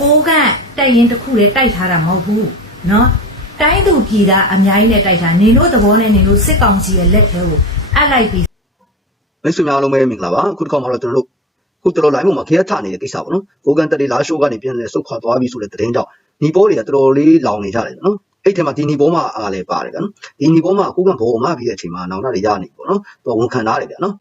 ကိုးကန့်တိုက်ရင်တစ်ခုတည်းတိုက်ထားတာမဟုတ်ဘူးနော်တိုင်းသူပြည်သားအများကြီးနဲ့တိုက်တာနေလို့သဘောနဲ့နေလို့စစ်ကောင်စီရဲ့လက်ထဲကိုအပ်လိုက်ပြီးမိတ်ဆွေများအားလုံးပဲမင်္ဂလာပါအခုတစ်ခါမှတော့ကျွန်တော်တို့ခုတော်တော် line ပေါ်မှာခေတ်ထနေတဲ့ကိစ္စပေါ့နော်ကိုကန်တက်တွေလာရှိုးကနေပြန်လဲဆုတ်ခွာသွားပြီဆိုတဲ့သတင်းကြောင့်ညီပေါ်တွေကတော်တော်လေးလောင်နေကြတယ်နော်အဲ့ထဲမှာဒီညီပေါ်မှာအားလည်းပါတယ်ဗျာနော်ဒီညီပေါ်မှာကိုကန်ဘောမှာပြီးတဲ့အချိန်မှာနောင်တတွေရနေပေါ့နော်တော့ဝန်ခံထားတယ်ဗျာနော်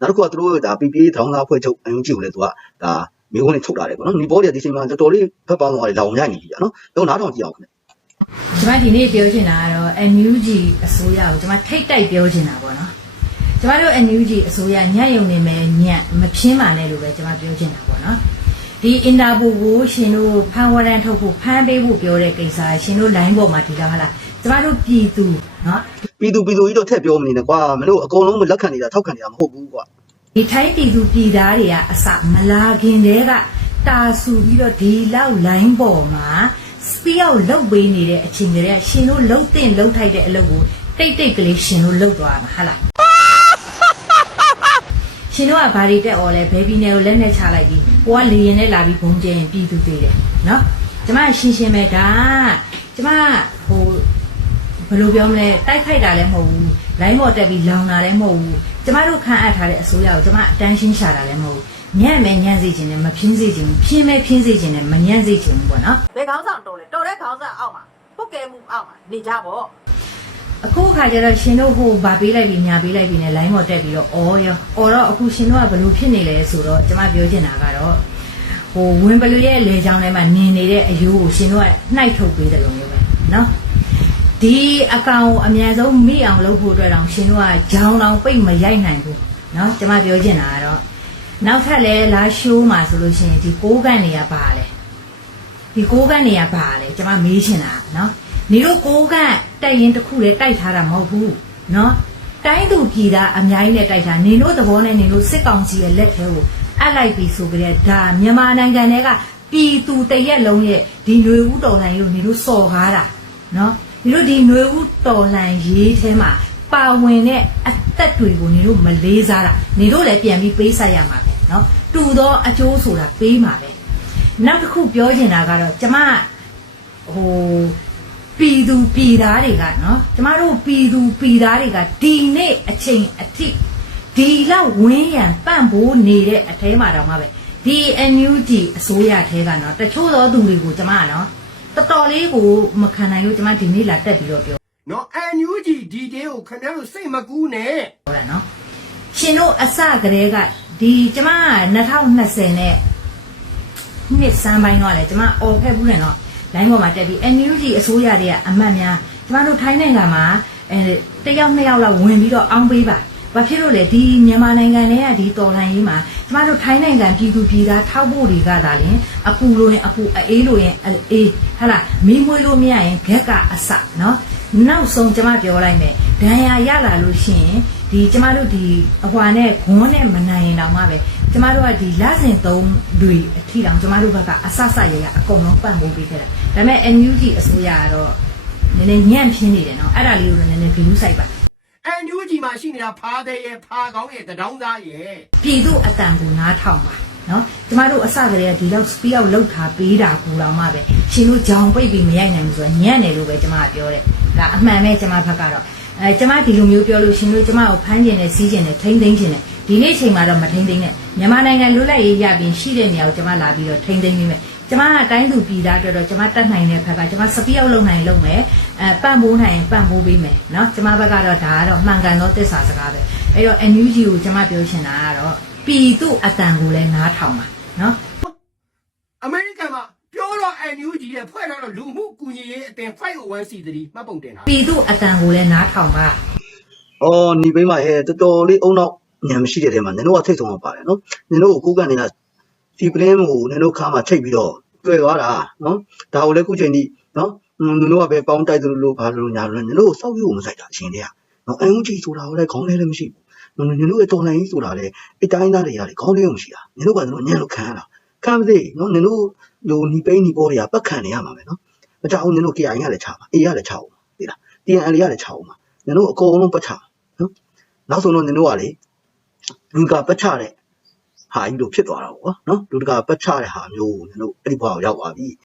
နောက်တစ်ခုကသူတို့ဒါ PPA ထောင်းသားဖွဲ့ချုပ်အယုံကြည့်ကိုလည်းသူကဒါ မျိုးဝင်ထုတ်လာတယ်ပေါ့နော်ညီပေါ်တွေကဒီချိန်မှာတော်တော်လေးဖက်ပေါင်းသွားတယ်လောင်ရနေပြီဗျာနော်တော့နားထောင်ကြည့်အောင်ခင်ဗျကျွန်မဒီနေ့ပြောချင်တာကတော့ NUG အစိုးရကိုကျွန်မထိတ်တိုက်ပြောချင်တာပေါ့နော်ကျွန်မတို့ NUG အစိုးရညံ့ယုံနေမယ်ညံ့မဖြင်းပါနဲ့လို့ပဲကျွန်မပြောချင်တာပေါ့နော်ဒီအင်တာပိုကိုရှင်တို့ဖန်ဝရန်ထုတ်ဖို့ဖန်ပေးဖို့ပြောတဲ့ကိစ္စရှင်တို့ line ပေါ်မှာဒီတော့ဟာလားကျွန်မတို့ပြည်သူနော်ပြည်သူပြည်သူကြီးတော့ထည့်ပြောမနေနဲ့ကွာမင်းတို့အကုန်လုံးလက်ခံနေတာထောက်ခံနေတာမဟုတ်ဘူးကွာ ဒီထိုင်းပြည်သူပြည်သားတွေကအစမလာခင်တည်းကတာဆူပြီးတော့ဒီလောက် line ပေါ်မှာစပီယောက်လုတ်ပေးနေတဲ့အချိန်ကလေးကရှင်တို့လုတ်တင်လုတ်ထိုက်တဲ့အလုပ်ကိုတိတ်တိတ်ကလေးရှင်တို့လုတ်သွားမှာဟာလားရှင်တို့ကဘာတွေတက်អော်လဲဘေဘီနယ်ကိုလက်နဲ့ချလိုက်ပြီးကိုကလေရင်နဲ့လာပြီးဘုံကျရင်ပြည်သူသေးတယ်နော်ကျမရှင်းရှင်းပဲဒါကျမဟိုဘယ်လိုပြောမလဲတိုက်ခိုက်တာလည်းမဟုတ်ဘူးလိုင်းပေါ်တက်ပြီးလောင်တာလည်းမဟုတ်ဘူး ကျမတို့ခံအပ်ထားတဲ့အစိုးရကိုကျမအတန်းရှင်းရှာတာလည်းမဟုတ်ဘူးညံ့မယ်ညံ့စေခြင်းနဲ့မဖြင်းစေခြင်းဘူးဖြင်းမဲ့ဖြင်းစေခြင်းနဲ့မညံ့စေခြင်းဘူးပေါ့နော်ဘယ်ခေါင်းဆောင်တော်လဲတော်တဲ့ခေါင်းဆောင်အောက်မှာပုတ်ကဲမှုအောက်မှာနေကြပေါ့အခုအခါကျတော့ရှင်တို့ဟိုဗာပေးလိုက်ပြီးညာပေးလိုက်ပြီးနဲ့ line ပေါ်တက်ပြီးတော့အော်ရောအော်တော့အခုရှင်တို့ကဘယ်လိုဖြစ်နေလဲဆိုတော့ကျမပြောချင်တာကတော့ဟိုဝင်ပလူရဲ့လေချောင်းထဲမှာနင်နေတဲ့အယိုးကိုရှင်တို့ကနှိုက်ထုတ်ပေးတယ်လို့မျိုးပဲနော် ဒီအကောင်ကိုအများဆုံးမိအောင်လုပ်ဖို့အတွက်တောင်ရှင်တို့ကဂျောင်းတောင်ပိတ်မရိုက်နိုင်ဘူးနော်ကျမပြောချင်တာကတော့နောက်ထပ်လဲလာရှိုးမှာဆိုလို့ရှိရင်ဒီကိုးကန်တွေကပါလဲဒီကိုးကန့်နေရပါလေကျွန်မမေးချင်တာနော်နေတို့ကိုးကန့်တိုက်ရင်တစ်ခုတည်းတိုက်ထားတာမဟုတ်ဘူးနော်တိုင်းသူပြည်သားအများကြီးနဲ့တိုက်တာနေတို့သဘောနဲ့နေတို့စစ်ကောင်စီရဲ့လက်ထဲကိုအပ်လိုက်ပြီဆိုကြတဲ့ဒါမြန်မာနိုင်ငံတွေကပြည်သူတရက်လုံးရဲ့ဒီຫນွေဦးတော်လှန်ရေးကိုနေတို့စော်ကားတာနော် နေတို့ဒီຫນွေဦးတော်လှန်ရေးထဲမှာပါဝင်တဲ့အသက်တွေကိုနေတို့မလေးစားတာနေတို့လည်းပြန်ပြီးပေးဆက်ရမှာပဲနော်တူသောအကျိုးဆိုတာပေးမှာပဲနောက်တစ်ခုပြောချင်တာကတော့ကျမဟိုပြည်သူပြည်သားတွေကနော်ကျမတို့ပြည်သူပြည်သားတွေကဒီနေ့အချိန်အထိဒီလောက်ဝင်းရံပန့်ပိုးနေတဲ့အထဲမှာတော့မှပဲဒီ NUG အစိုးရထဲကနော်တချို့သောသူတွေကိုကျမကနော် တော်တော်လေးကိုမခံနိုင်လို့ကျမဒီနေ့လာတက်ပြီးတော့ပြောနော် NUG ဒီတေးကိုခင်ဗျားတို့စိတ်မကူးနဲ့တာနော်ရှင်တို့အစကတည်းကဒီကျမက2020နဲ့နှစ်စမ်းပိုင်းတော့လေကျမអော်ဖက်ဘူးတယ်နော်လိုင်းပေါ်မှာတက်ပြီး NUG အစိုးရတွေကအမတ်များကျမတို့ထိုင်းနိုင်ငံမှာအဲတယောက်နှစ်ယောက်လောက်ဝင်ပြီးတော့အောင်းပေးပါ ဘာဖြစ်လို့လဲဒီမြန်မာနိုင်ငံထဲကဒီတော်လှန်ရေးမှာကျမတို့ထိုင်းနိုင်ငံပြည်သူပြည်သားထောက်ဖို့တွေကသာလင်အပူလို့ရင်အပူအေးလို့ရင်အေးဟာလားမီးမွေးလို့မရရင်ဂက်ကအစနော်နောက်ဆုံးကျမပြောလိုက်မယ်ဒဏ်ရာရလာလို့ရှိရင်ဒီကျမတို့ဒီအဟွာနဲ့ဂွန်းနဲ့မနိုင်ရင်တော့မှပဲကျမတို့ကဒီလစဉ်သုံးတွေအထီတောင်ကျမတို့ဘက်ကအဆဆရရအကုန်လုံးပံ့ပိုးပေးခဲ့တာဒါပေမဲ့ NUG အစိုးရကတော့နည်းနည်းညံ့ဖျင်းနေတယ်နော်အဲ့ဒါလေးကိုလည်းနည်းနည်း view site ပါ NUG မှာရှိနေတာဖားတဲ့ရဲ့ဖားကောင်းရဲ့တဒေါင်းသားရဲ့ပြည်သူအတန်ကိုနားထောင်ပါနော်ကျမတို့အစကတည်းကဒီလောက် speed ရောက်လောက်ထားပေးတာကူတော့မှပဲရှင်တို့ကြောင်ပိတ်ပြီးမရိုက်နိုင်ဘူးဆိုတော့ညံ့တယ်လို့ပဲကျမကပြောတယ်ဒါအမှန်ပဲကျမဘက်ကတော့အဲကျမဒီလိုမျိုးပြောလို့ရှင်တို့ကျမကိုဖမ်းကျင်တယ်စီးကျင်တယ်ထိမ့်သိမ်းကျင်တယ်ဒီနေ့ချိန်မှာတော့မထိမ့်သိမ်းနဲ့မြန်မာနိုင်ငံလွတ်လပ်ရေးရပြီးရှိတဲ့နေရာကိုကျမလာပြီးတော့ထိမ့်သိမ်းပြီးမယ် ကျမကတိုင်းသူပြည်သားအတွက်တော့ကျမတတ်နိုင်တဲ့ဘက်ကကျမစပီရောက်လုံနိုင်လုံမယ်အဲပန့်ပိုးနိုင်ရင်ပန့်ပိုးပေးမယ်เนาะကျမဘက်ကတော့ဒါကတော့မှန်ကန်သောတစ္ဆာစကားပဲအဲ့တော့ NUG ကိုကျမပြောချင်တာကတော့ပြည်သူအတန်ကိုလည်းနားထောင်ပါเนาะ အမေရိကန်မှာပြောတော့ NUG ရဲ့ဖွဲ့ထားတော့လူမှုကူညီရေးအသင်501c3မှတ်ပုံတင်တာ ပြည်သူအတန်ကိုလည်းနားထောင်ပါ ။အော်ညီပိမဟဲ့တော်တော်လေးအုံနောက်ညံမရှိတဲ့ထဲမှာနင်တို့ကထိတ်ဆုံးမှာပါတယ်နော်။နင်တို့ကိုကိုကန့်နေတာ ဒီပလင်းကိုနင်တို့ခါမှာချိတ်ပြီးတော့တွေ့သွားတာနော်။ဒါကိုလည်းခုချိန်ထိနော်။နင်တို့ကပဲပေါင်းတိုက်သလိုလိုဘာလို့ညာလို့နင်တို့စောက်ရုံမဆိုင်တာအရှင်တွေက။နော်အန်ဦးကြီးဆိုတာကိုလည်းခေါင်းလဲလည်းမရှိဘူး။နင်တို့ရဲ့တော်လိုင်းကြီးဆိုတာလည်းအတိုင်းသားတွေရတယ်ခေါင်းလဲမရှိတာ။နင်တို့ကနင်တို့ညံလို့ခံရတာ။ခံပါစေနော်နင်တို့လိုညီပိညီပေါ်တွေကပတ်ခံနေရမှာပဲနော်။မကြောက်ဘူးနင်တို့ KI ရလည်းချပါ။ A ရလည်းချအောင်။သိလား။ TNL ရလည်းချအောင်ပါ။နင်တို့အကုန်လုံးပတ်ချနော်။နောက်ဆုံးတော့နင်တို့ကလေလူကပတ်ချတဲ့ ဟာကြီးလို့ဖြစ်သွားတာပေါ့နော်လူတကာပတ်ချတဲ့ဟာမျိုးကိုနင်တို့အဲ့ဒီဘဝကိုရောက်သွားပြီ